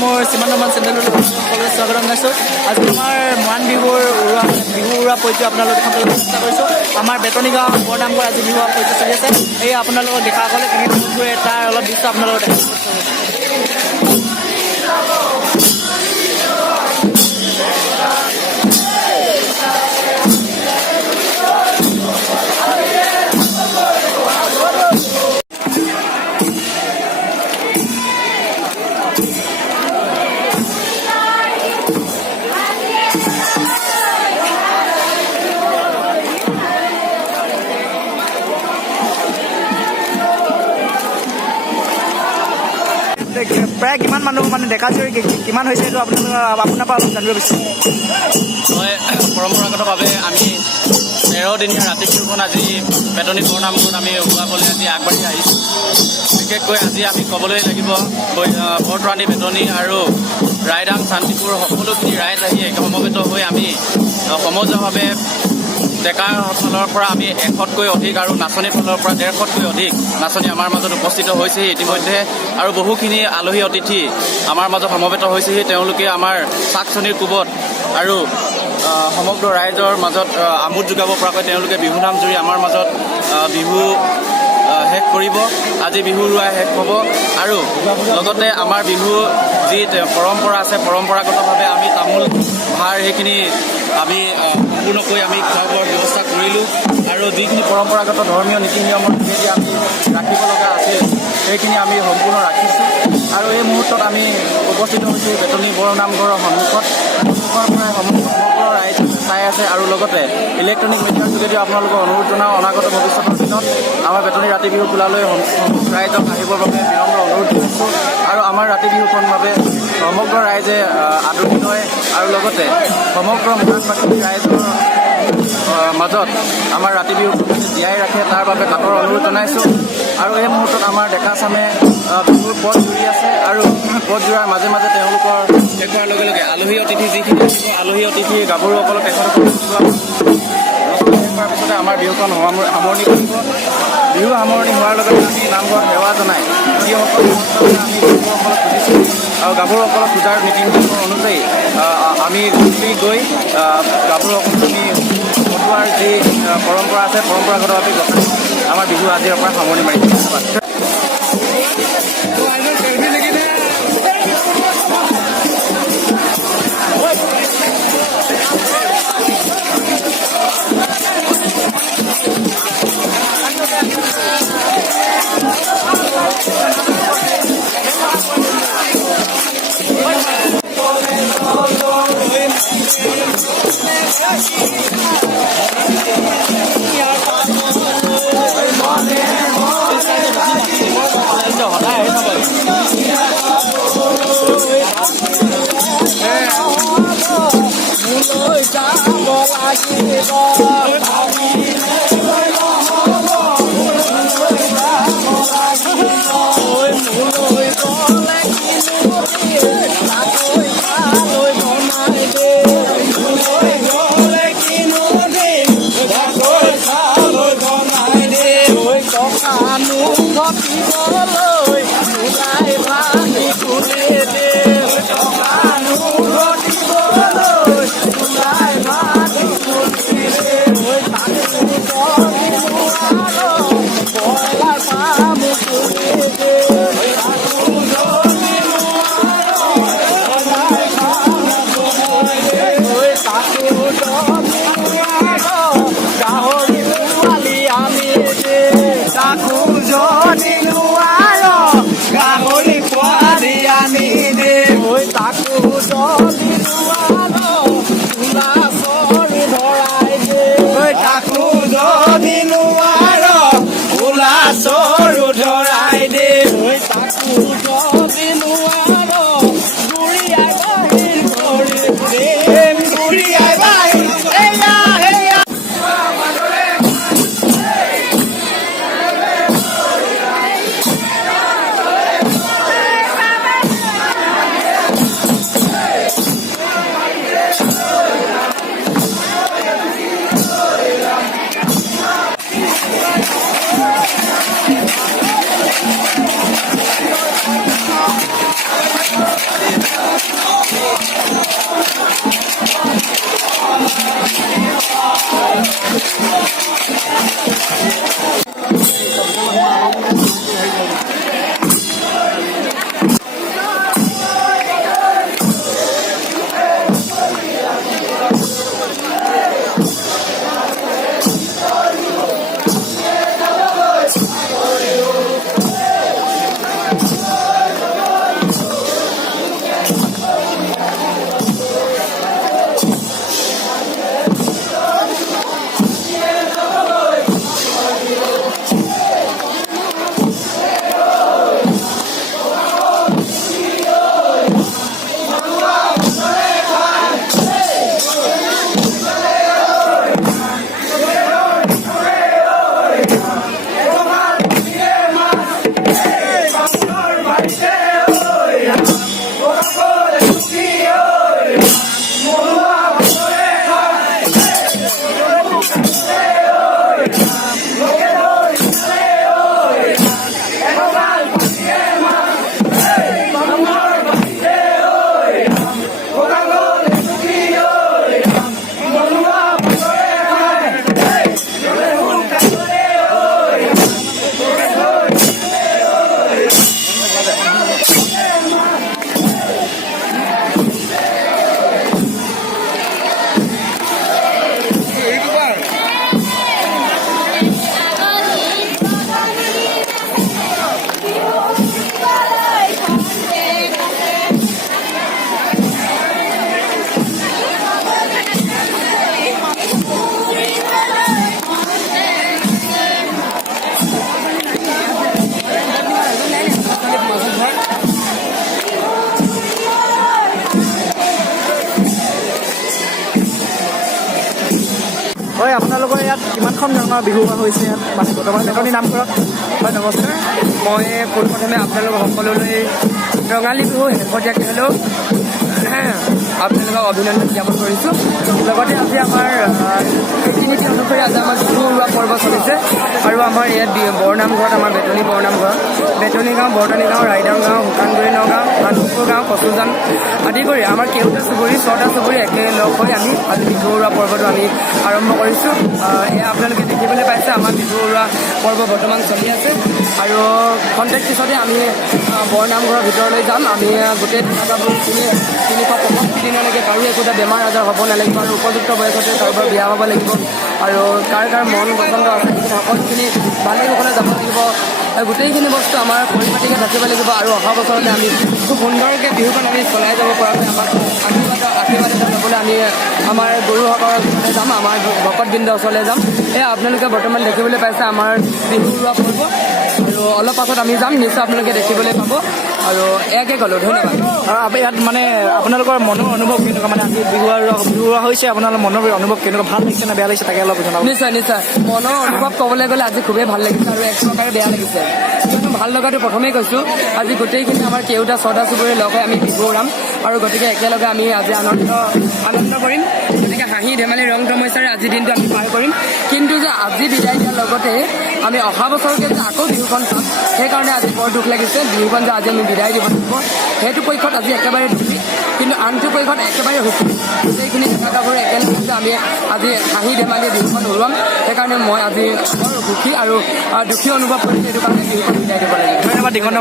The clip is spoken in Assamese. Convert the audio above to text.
মোৰ সীমান্তমান চেনেললৈ সকলোকে স্বাগতম জনাইছোঁ। আজি আমাৰ মৰাণ বিহু উৰুৱা পৰ্যায় আপোনালোকে দেখাবলৈ চেষ্টা কৰিছোঁ। আমাৰ বেতনী গাঁও বৰ নামঘৰ আজি বিহু পৰ্যায় চলি আছে। এই আপোনালোকক দেখাবলৈ কেনেকৈ তাৰ অলপ দৃশ্য আপোনালোকক দেখাবলৈ চেষ্টা কৰিছোঁ। প্ৰায় কিমান মানুহ ডেকা জীয়ৰী কিমান হৈছে এইটো আপোনাৰ পৰা অলপ জানিব বিচাৰিছোঁ। হয়, পৰম্পৰাগতভাৱে আমি 13 দিনীয়া ৰাতি বিহুখন আজি বেতনী বৰ নামঘৰত আমি উৰুৱাবলৈ আজি আগবাঢ়ি আহিছোঁ। বিশেষকৈ আজি আমি ক'বলৈ লাগিব বৰতৰাণী বেতনী আৰু ৰাইদাং শান্তিপুৰ সকলোখিনি ৰাইজ আহি সমবেত হৈ আমি সমজুৱাভাৱে ডেকাৰ ফালৰ পৰা আমি 100তকৈ অধিক আৰু নাচনীৰ ফালৰ পৰা 150তকৈ অধিক নাচনী আমাৰ মাজত উপস্থিত হৈছেহি ইতিমধ্যে। আৰু বহুখিনি আলহী অতিথি আমাৰ মাজত সমবেত হৈছেহি। তেওঁলোকে আমাৰ চাকচনিৰ কোবত আৰু সমগ্ৰ ৰাইজৰ মাজত আমোদ যোগাব পৰাকৈ তেওঁলোকে বিহু নাম জুৰি আমাৰ মাজত বিহু শেষ কৰিব। আজি বিহু উৰুৱাই শেষ হ'ব আৰু লগতে আমাৰ বিহু যি পৰম্পৰা আছে পৰম্পৰাগতভাৱে আমি তামোল ভাৰ সেইখিনি আমি সম্পূৰ্ণকৈ আমি খোৱা বোৱাৰ ব্যৱস্থা কৰিলোঁ আৰু যিখিনি পৰম্পৰাগত ধৰ্মীয় নীতি নিয়মৰ যোগেদি আমি ৰাখিব লগা আছিল সেইখিনি আমি সম্পূৰ্ণ ৰাখিছোঁ। আৰু এই মুহূৰ্তত আমি উপস্থিত হৈছোঁ বেতনী বৰ নামঘৰৰ সন্মুখৰ পৰাই সমগ্ৰ ৰাইজ চাই আছে আৰু লগতে ইলেক্ট্ৰনিক মিডিয়াৰ যোগেদিও আপোনালোকক অনুৰোধ জনাওঁ অনাগত ভৱিষ্যতৰ দিনত আমাৰ বেতনী ৰাতি বিহু খোলালৈ ৰাইজক আহিবৰ বাবে বিনম্ৰ অনুৰোধ জনাইছোঁ। আৰু আমাৰ ৰাতি বিহুখন বাবে সমগ্ৰ ৰাইজে আদৰি লয় আৰু লগতে সমগ্ৰ মৰাণবাসী ৰাইজৰ মাজত আমাৰ ৰাতি বিহুখন জীয়াই ৰাখে তাৰ বাবে কাটৰ অনুৰোধ জনাইছোঁ। আৰু এই মুহূৰ্তত আমাৰ ডেকা চামে বিহুৰ পথ জুৰি আছে আৰু পথ জোৰাৰ মাজে মাজে তেওঁলোকৰ শেষ হোৱাৰ লগে লগে আলহী অতিথি যিখিনি আহিব আলহী অতিথি গাভৰুসকলক তেখেতসকলক শেষ হোৱাৰ পিছতে আমাৰ বিহুখন সামৰণি কৰিব। বিহু সামৰণি হোৱাৰ লগতে আমি নামঘৰত সেৱা জনাই যিসকল আমি গাভৰুসকলক খুজিছোঁ আৰু গাভৰুসকলক পূজাৰ নীতি নিয়মৰ অনুযায়ী আমি গৈ গাভৰুসকলক আমি পঠোৱাৰ যি পৰম্পৰা আছে পৰম্পৰাগতভাৱে আমাৰ বিহু আজিৰ পৰা সামৰণি মাৰিছোঁ। ধন্যবাদ। হয়, আপোনালোকৰ ইয়াত কিমানখন গাঁৱৰ বিহু উৰুৱা হৈছে ইয়াত মানে বৰ্তমান বেতনী নামঘৰত? হয়, নমস্কাৰ। মই পোনপ্ৰথমে আপোনালোক সকলোলৈ ৰঙালী বিহু শেহতীয়াকৈ হ'লেও আপোনালোকক অভিনন্দন জ্ঞাপন কৰিছোঁ। লগতে আজি আমাৰ ৰীতি নীতি অনুসৰি আজি আমাৰ বিহু উৰুৱা পৰ্ব চলিছে আৰু আমাৰ ইয়াত বৰনামঘৰত আমাৰ বেতনী বৰনামঘৰত বেতনী গাঁও, বৰতনী গাঁও, ৰাইদাং গাঁও, শুকানগুৰি নগাঁও, ভানুপুৰ গাঁও, কচুজান আদি কৰি আমাৰ কেওটা চুবুৰী, ছটা চুবুৰী একেলগ হৈ আমি আজি বিহু উৰুৱা পৰ্বটো আমি আৰম্ভ কৰিছোঁ। এয়া আপোনালোকে দেখিবলৈ পাইছে আমাৰ বিহু উৰুৱা পৰ্ব বৰ্তমান চলি আছে আৰু খন্তেক পিছতে আমি বৰনামঘৰৰ ভিতৰলৈ যাম। আমি গোটেই তিনিশ 65 দিনলৈকে কাৰো একোটা বেমাৰ আজাৰ হ'ব নালাগিব আৰু উপযুক্ত বয়সতে কাৰোবাৰ বিয়া হ'ব লাগিব আৰু কাৰ মন পচন্দ আছে সকলোখিনি ভালে কুশলে যাব লাগিব। গোটেইখিনি বস্তু আমাৰ পৰিপাটিকৈ থাকিব লাগিব আৰু অহা বছৰতে আমি খুব সুন্দৰকৈ বিহুখন আমি চলাই যাব পৰাকৈ আমাক আশীৰ্বাদ এটা ল'বলৈ আমি আমাৰ গুৰুসকলৰ ওচৰলৈ যাম, আমাৰ ভকতবৃন্দ ওচৰলৈ যাম। এয়া আপোনালোকে বৰ্তমান দেখিবলৈ পাইছে আমাৰ বিহু উৰুৱা পৰ্ব আৰু অলপ পাছত আমি যাম, নিশ্চয় আপোনালোকে দেখিবলৈ পাব আৰু এয়াকে ক'লোঁ, ধন্যবাদ। আৰু ইয়াত মানে আপোনালোকৰ মনৰ অনুভৱ কেনেকুৱা, মানে আজি বিহু উৰুৱা হৈছে, আপোনালোকৰ মনৰ অনুভৱ কেনেকুৱা, ভাল লাগিছে নে বেয়া লাগিছে তাকে অলপ জনাব। নিশ্চয় মনৰ অনুভৱ ক'বলৈ গ'লে আজি খুবেই ভাল লাগিছে আৰু এক প্ৰকাৰে বেয়া লাগিছে। কিন্তু ভাল লগাটো প্ৰথমেই কৈছোঁ, আজি গোটেইখিনি আমাৰ কেওটা ছটা চুবুৰীৰ লগ হৈ আমি বিহু উৰাম আৰু গতিকে একেলগে আমি আজি আনন্দ কৰিম। গতিকে হাঁহি ধেমালি ৰং তমস্যাৰে আজিৰ দিনটো আমি পাৰ কৰিম। কিন্তু যে আজি বিদায় দিয়াৰ লগতে আমি অহা বছৰকৈ যে আকৌ বিহুখন পাম, সেইকাৰণে আজি বৰ দুখ লাগিছে। বিহুখন যে আজি আমি বিদায় দিব লাগিব, সেইটো পক্ষত আজি একেবাৰে দুখী, কিন্তু আনটো পক্ষত একেবাৰে সুখী। গোটেইখিনি ডেকা-গাভৰু একেলগে যে আমি আজি হাঁহি ধেমালি বিহুখন উৰুৱাম, সেইকাৰণে মই আজি বৰ সুখী আৰু দুখী অনুভৱ কৰিছোঁ। সেইটো কাৰণে বিহুখন বিদায় দিব লাগিব। ধন্যবাদ। দিগন্ত